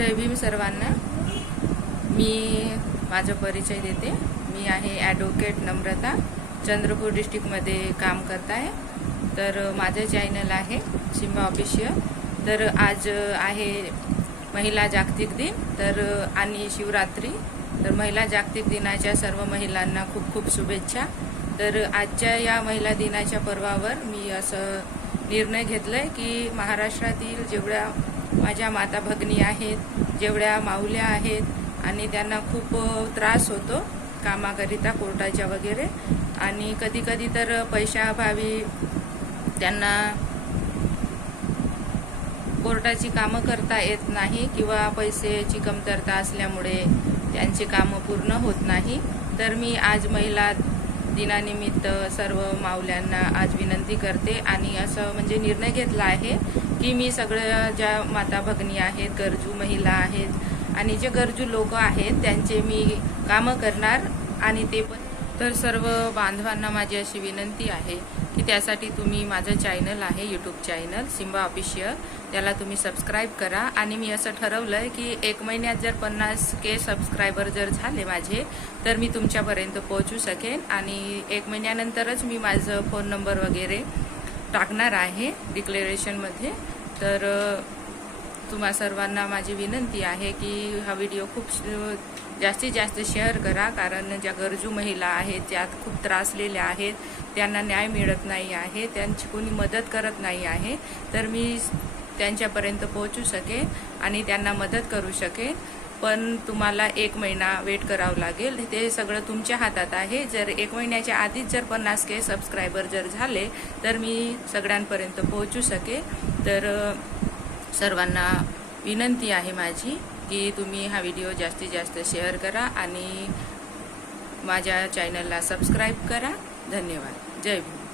जय भीम सर्वांना। मी माझा परिचय देते। मी आहे ॲडव्होकेट नम्रता, चंद्रपूर डिस्ट्रिक्टमध्ये काम करत आहे। तर माझं चॅनल आहे सिम्बा ऑफिशियल। तर आज आहे महिला जागतिक दिन तर आणि शिवरात्री। तर महिला जागतिक दिनाच्या सर्व महिलांना खूप खूप शुभेच्छा। तर आजच्या या महिला दिनाच्या पर्वावर मी असं निर्णय घेतलाय की महाराष्ट्रातील जेवढ्या माझ्या माता भगिनी आहेत, जेवढ्या माऊल्या आहेत आणि त्यांना खूप त्रास होतो कामाकरिता कोर्टाच्या वगैरे, आणि कधी कधी तर पैशाअभावी त्यांना कोर्टाची कामं करता येत नाही किंवा पैशाची कमतरता असल्यामुळे त्यांची कामं पूर्ण होत नाही। तर मी आज महिला दिनानिमित्त सर्व माऊल्यांना आज विनंती करते आणि असं म्हणजे निर्णय घेतला आहे की मी सगळ्या ज्या माता भगिनी आहेत, गरजू महिला आहेत आणि जे गरजू लोक आहेत त्यांचे मी कामं करणार। आणि ते पण तर सर्व बांधवांना माझी अशी विनंती आहे की त्यासाठी तुम्ही माझं चॅनल आहे यूट्यूब चॅनल सिम्बा ऑफिशियल, त्याला तुम्ही सबस्क्राईब करा। आणि मी असं ठरवलं आहे की 1 महिन्यात जर 50K सबस्क्रायबर जर झाले माझे तर मी तुमच्यापर्यंत पोहोचू शकेन। आणि 1 महिन्यानंतरच मी माझं फोन नंबर वगैरे टाकणार आहे डिक्लेरेशनमध्ये। तर तुम्हा सर्वांना माझी विनंती आहे की हा व्हिडिओ खूप जास्तीत जास्त शेअर करा, कारण ज्या गरजू महिला आहेत, ज्या खूप त्रासलेल्या आहेत, त्यांना न्याय मिळत नाही आहे, त्यांची कोणी मदत करत नाही आहे, तर मी त्यांच्यापर्यंत पोहोचू शकेन आणि त्यांना मदत करू शकेन। पण तुम्हाला 1 महिना वेट करावं लागेल, ते सगळं तुमच्या हातात आहे। जर 1 महिन्याच्या आधीच जर 50K सबस्क्रायबर जर झाले तर मी सगळ्यांपर्यंत पोहोचू शकेन। तर सर्वांना विनंती आहे माझी की तुम्ही हा व्हिडिओ जास्तीत जास्त शेअर करा आणि माझ्या चॅनलला सबस्क्राईब करा। धन्यवाद। जय भीम।